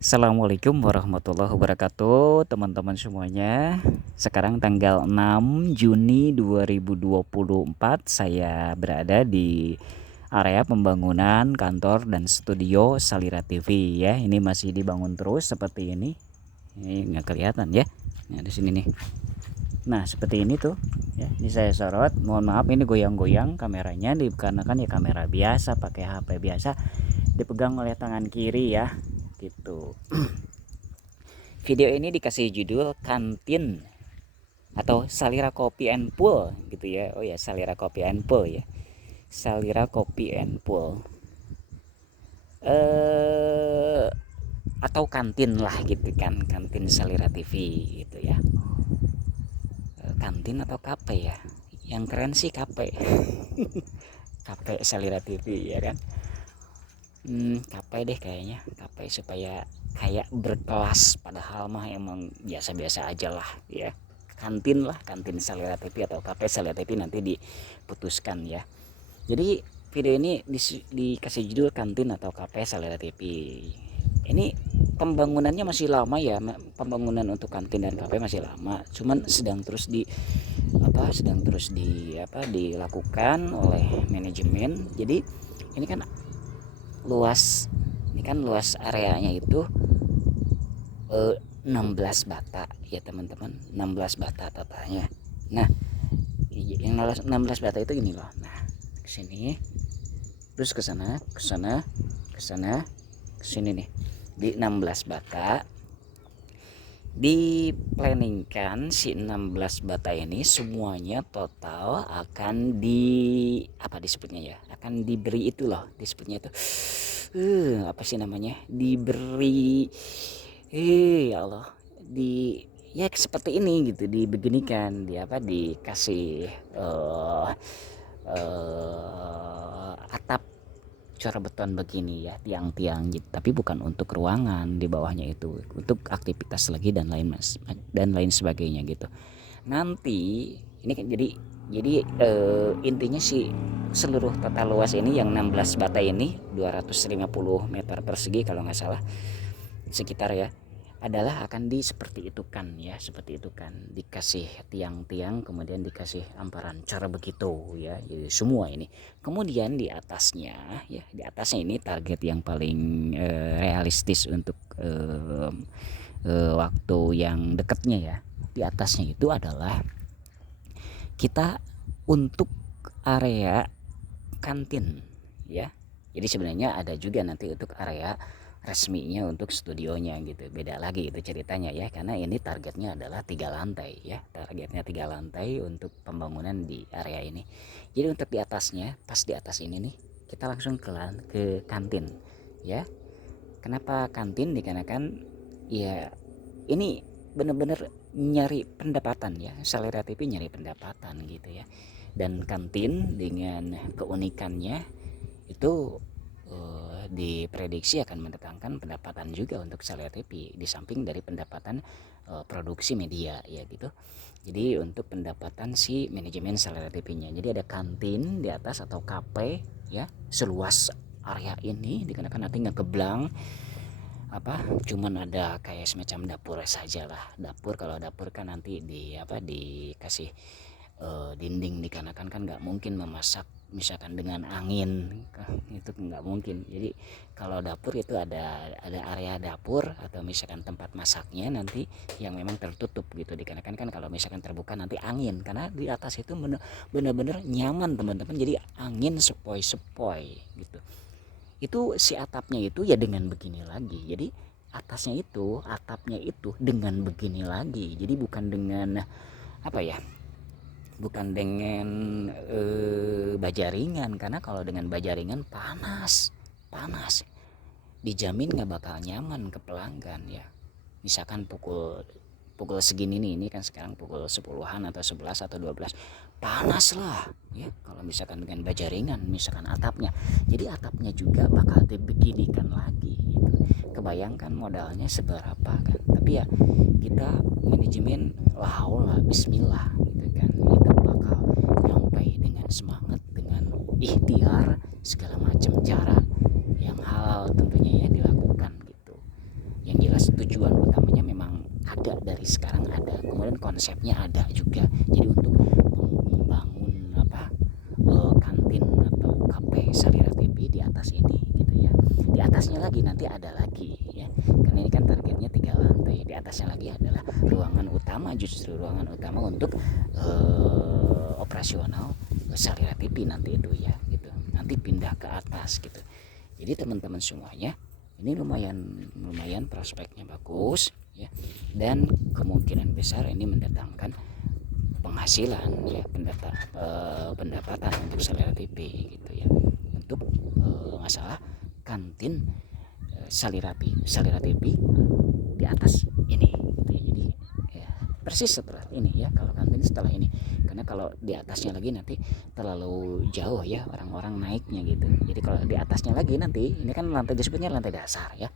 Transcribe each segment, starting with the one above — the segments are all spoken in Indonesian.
Assalamualaikum warahmatullahi wabarakatuh teman-teman semuanya. Sekarang tanggal 6 Juni 2024, saya berada di area pembangunan kantor dan studio Salira TV ya. Ini masih dibangun terus seperti ini. Ini nggak kelihatan ya. Nah, di sini nih. Nah, seperti ini tuh. Ya, ini saya sorot. Mohon maaf ini goyang-goyang kameranya dikarenakan ya kamera biasa, pakai HP biasa, dipegang oleh tangan kiri ya. Gitu. Video ini dikasih judul Kantin atau Salira Kopi and Pool gitu ya. Oh ya, Salira Kopi and Pool ya. Salira Kopi and Pool. Atau kantin lah gitu kan, kantin Salira TV gitu ya. Kantin atau kafe ya. Yang keren sih kafe. Kafe Salira TV ya kan. Kafe deh kayaknya, kafe supaya kayak berkelas, padahal mah emang biasa-biasa aja lah ya. Kantin lah, kantin Salira TV atau kafe Salira TV, nanti diputuskan ya. Jadi video ini dikasih judul kantin atau kafe Salira TV. Ini pembangunannya masih lama ya, pembangunan untuk kantin dan kafe masih lama, cuman sedang terus dilakukan oleh manajemen. Jadi ini kan luas areanya itu 16 bata ya teman-teman, 16 bata totalnya. Nah, yang 16 bata itu gini loh. Nah, ke sini terus ke sana, ke sini nih. Di 16 bata diplanningkan, si 16 bata ini semuanya total akan disebutnya ya, akan diberi itu loh, disebutnya itu apa sih namanya, diberi ya Allah, ya seperti ini gitu, dibeginikan, dikasih atap cor beton begini ya, tiang-tiang gitu, tapi bukan untuk ruangan, di bawahnya itu untuk aktivitas lagi dan lain sebagainya gitu. Nanti ini kan jadi intinya sih seluruh total luas ini yang 16 bata ini 250 meter persegi kalau nggak salah sekitar ya, adalah akan seperti itu kan ya, seperti itu kan, dikasih tiang-tiang, kemudian dikasih amparan cara begitu ya. Jadi semua ini kemudian di atasnya ini target yang paling realistis untuk waktu yang dekatnya ya. Di atasnya itu adalah kita untuk area kantin ya. Jadi sebenarnya ada juga nanti untuk area resminya untuk studionya gitu, beda lagi itu ceritanya ya, karena ini targetnya adalah 3 lantai ya, targetnya 3 lantai untuk pembangunan di area ini. Jadi untuk di atasnya, pas di atas ini nih, kita langsung ke kantin ya. Kenapa kantin? Dikarenakan ya ini bener-bener nyari pendapatan ya, Salira TV nyari pendapatan gitu ya. Dan kantin dengan keunikannya itu diprediksi akan mendatangkan pendapatan juga untuk Salira TV, di samping dari pendapatan produksi media ya gitu. Jadi untuk pendapatan si manajemen Salira TV-nya, jadi ada kantin di atas atau kafe ya, seluas area ini, dikarenakan nanti nggak keblang cuman ada kayak semacam dapur saja lah. Dapur, kalau dapur kan nanti dikasih dinding, dikarenakan kan nggak mungkin memasak misalkan dengan angin, itu nggak mungkin. Jadi kalau dapur itu ada area dapur atau misalkan tempat masaknya nanti yang memang tertutup gitu, dikarenakan kan kalau misalkan terbuka nanti angin, karena di atas itu bener-bener nyaman teman-teman, jadi angin sepoi-sepoi gitu. Itu si atapnya itu ya dengan begini lagi, jadi atapnya itu dengan begini lagi, jadi bukan dengan bukan dengan baja ringan, karena kalau dengan baja ringan panas dijamin nggak bakal nyaman ke pelanggan ya. Misalkan pukul segini nih, ini kan sekarang pukul 10-an atau 11 atau 12, panas lah ya kalau misalkan dengan baja ringan misalkan atapnya. Jadi atapnya juga bakal dibeginikan lagi gitu. Kebayangkan modalnya seberapa kan, tapi ya kita manajemen la bismillah gitu kan, itu bakal nyampe dengan semangat, dengan ikhtiar segala macam cara yang halal tentunya ya dilakukan gitu. Yang konsepnya ada juga. Jadi untuk membangun kantin atau kafe Salira TV di atas ini gitu ya. Di atasnya lagi nanti ada lagi ya, karena ini kan targetnya 3 lantai. Di atasnya lagi adalah ruangan utama, justru ruangan utama untuk operasional Salira TV nanti itu ya gitu. Nanti pindah ke atas gitu. Jadi teman-teman semuanya, ini lumayan prospeknya bagus ya, dan kemungkinan besar ini mendatangkan penghasilan ya, pendapatan untuk Salira TV gitu ya, untuk masalah kantin Salira TV di atas ini gitu ya. Jadi ya, persis setelah ini ya, kalau kantin setelah ini, karena kalau di atasnya lagi nanti terlalu jauh ya orang-orang naiknya gitu. Jadi kalau di atasnya lagi nanti, ini kan lantai disebutnya lantai dasar ya,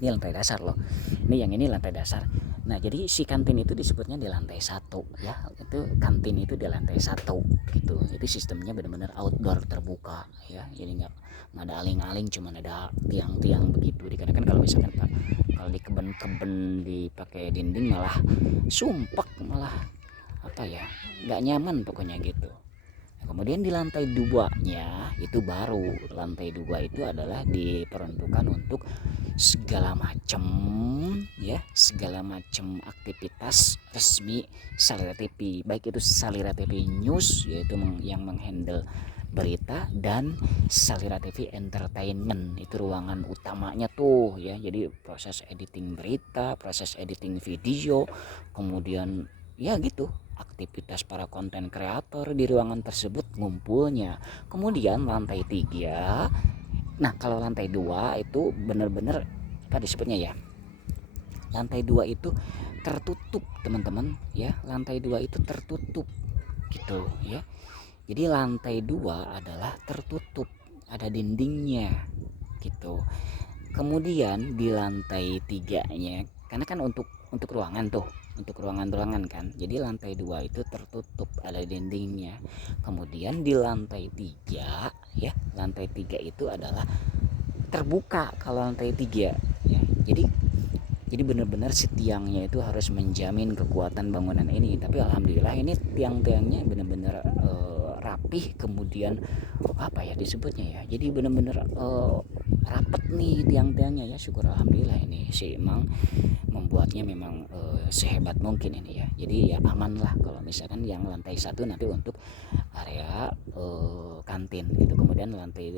ini lantai dasar loh, ini yang ini lantai dasar. Nah jadi si kantin itu disebutnya di lantai 1 ya, itu kantin itu di lantai 1 gitu. Jadi sistemnya benar-benar outdoor terbuka ya, jadi nggak ada aling-aling, cuman ada tiang-tiang begitu. Dikarenakan kalau misalkan kalau di kebun-kebun dipakai dinding malah sumpek, malah nggak nyaman pokoknya gitu. Kemudian di lantai 2-nya itu baru, lantai 2 itu adalah diperuntukkan untuk segala macam aktivitas resmi Salira TV, baik itu Salira TV News yaitu yang menghandle berita, dan Salira TV Entertainment itu ruangan utamanya tuh ya. Jadi proses editing berita, proses editing video, kemudian ya gitu, aktivitas para konten kreator di ruangan tersebut ngumpulnya. Kemudian lantai 3, nah kalau lantai 2 itu benar-benar apa disebutnya ya, lantai 2 itu tertutup teman-teman ya, lantai 2 itu tertutup gitu ya. Jadi lantai 2 adalah tertutup, ada dindingnya gitu. Kemudian di lantai 3-nya, karena kan untuk ruangan tuh, untuk ruangan-ruangan kan, jadi lantai 2 itu tertutup, ada dindingnya. Kemudian di lantai 3 ya, lantai 3 itu adalah terbuka kalau lantai 3 ya. Jadi benar-benar si tiangnya itu harus menjamin kekuatan bangunan ini. Tapi alhamdulillah ini tiang-tiangnya benar-benar rapih, kemudian apa ya disebutnya ya, jadi benar-benar rapet nih tiang-tiangnya ya. Syukur alhamdulillah, ini si Emang membuatnya memang sehebat mungkin ini ya. Jadi ya aman lah kalau misalkan yang lantai 1 nanti untuk area kantin gitu. Kemudian lantai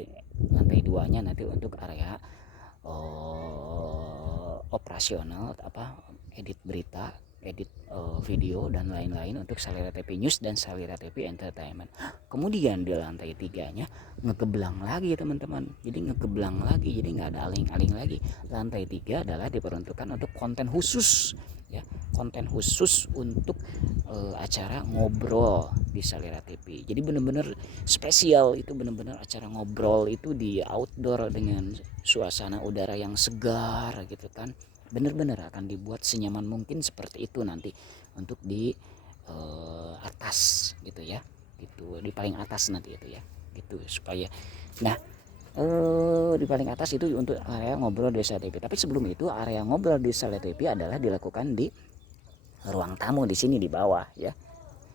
2-nya nanti untuk area operasional edit berita, edit video dan lain-lain untuk Salira TV News dan Salira TV Entertainment. Kemudian di lantai 3-nya ngegeblang lagi teman-teman, jadi ngegeblang lagi, jadi nggak ada aling-aling lagi. Lantai 3 adalah diperuntukkan untuk konten khusus ya, konten khusus untuk acara ngobrol di Salira TV. Jadi benar-benar spesial, itu benar-benar acara ngobrol itu di outdoor dengan suasana udara yang segar gitu kan. Benar-benar akan dibuat senyaman mungkin seperti itu nanti untuk di atas gitu ya, gitu di paling atas nanti itu ya gitu, supaya nah di paling atas itu untuk area ngobrol di Salira TV. Tapi sebelum itu area ngobrol di Salira TV adalah dilakukan di ruang tamu di sini di bawah ya,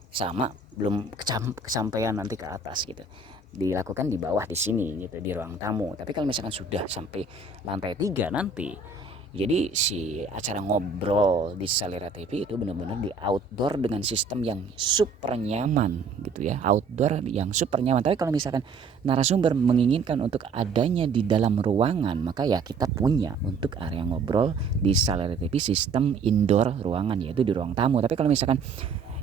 sama belum kesampaian nanti ke atas gitu, dilakukan di bawah di sini gitu di ruang tamu. Tapi kalau misalkan sudah sampai lantai 3 nanti, jadi si acara ngobrol di Salira TV itu benar-benar di outdoor dengan sistem yang super nyaman gitu ya, outdoor yang super nyaman. Tapi kalau misalkan narasumber menginginkan untuk adanya di dalam ruangan, maka ya kita punya untuk area ngobrol di Salira TV sistem indoor ruangan, yaitu di ruang tamu. Tapi kalau misalkan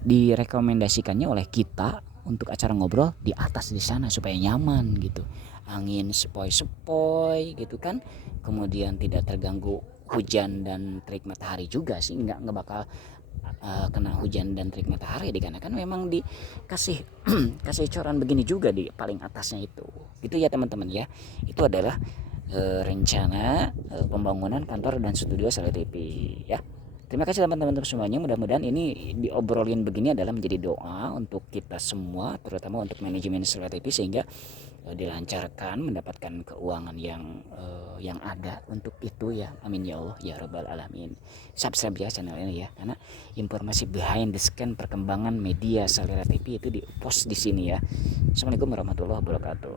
direkomendasikannya oleh kita untuk acara ngobrol di atas di sana supaya nyaman gitu, angin sepoi-sepoi gitu kan, kemudian tidak terganggu hujan dan terik matahari juga sih, nggak bakal kena hujan dan terik matahari, dikarenakan memang dikasih kasih coran begini juga di paling atasnya itu gitu ya teman-teman ya. Itu adalah rencana pembangunan kantor dan studio Salira TV ya. Terima kasih teman-teman semuanya, mudah-mudahan ini diobrolin begini adalah menjadi doa untuk kita semua, terutama untuk manajemen Selera TV, sehingga dilancarkan mendapatkan keuangan yang ada untuk itu ya. Amin ya Allah ya rabbal alamin. Subscribe ya channel ini ya, karena informasi behind the scan perkembangan media Selera TV itu di post di sini ya. Assalamualaikum warahmatullahi wabarakatuh.